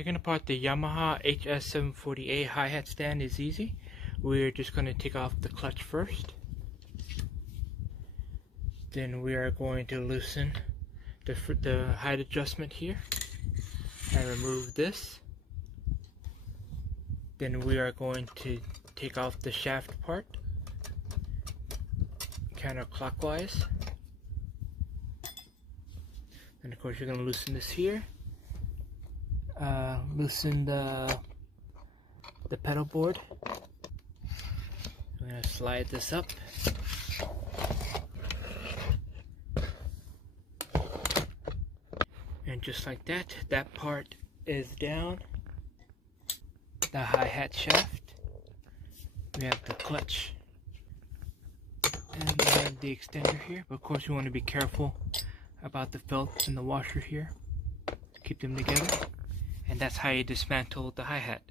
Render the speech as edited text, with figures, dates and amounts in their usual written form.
Taking apart the Yamaha HS-740A hi-hat stand is easy. We're just going to take off the clutch first. Then we are going to loosen the height adjustment here and remove this. Then we are going to take off the shaft part counterclockwise. And of course you're going to loosen this here. Loosen the pedal board. I'm going to slide this up. And just like that, that part is down. The hi-hat shaft. We have the clutch and then the extender here. But of course you want to be careful about the felt and the washer here. Keep them together. And that's how you dismantle the hi-hat.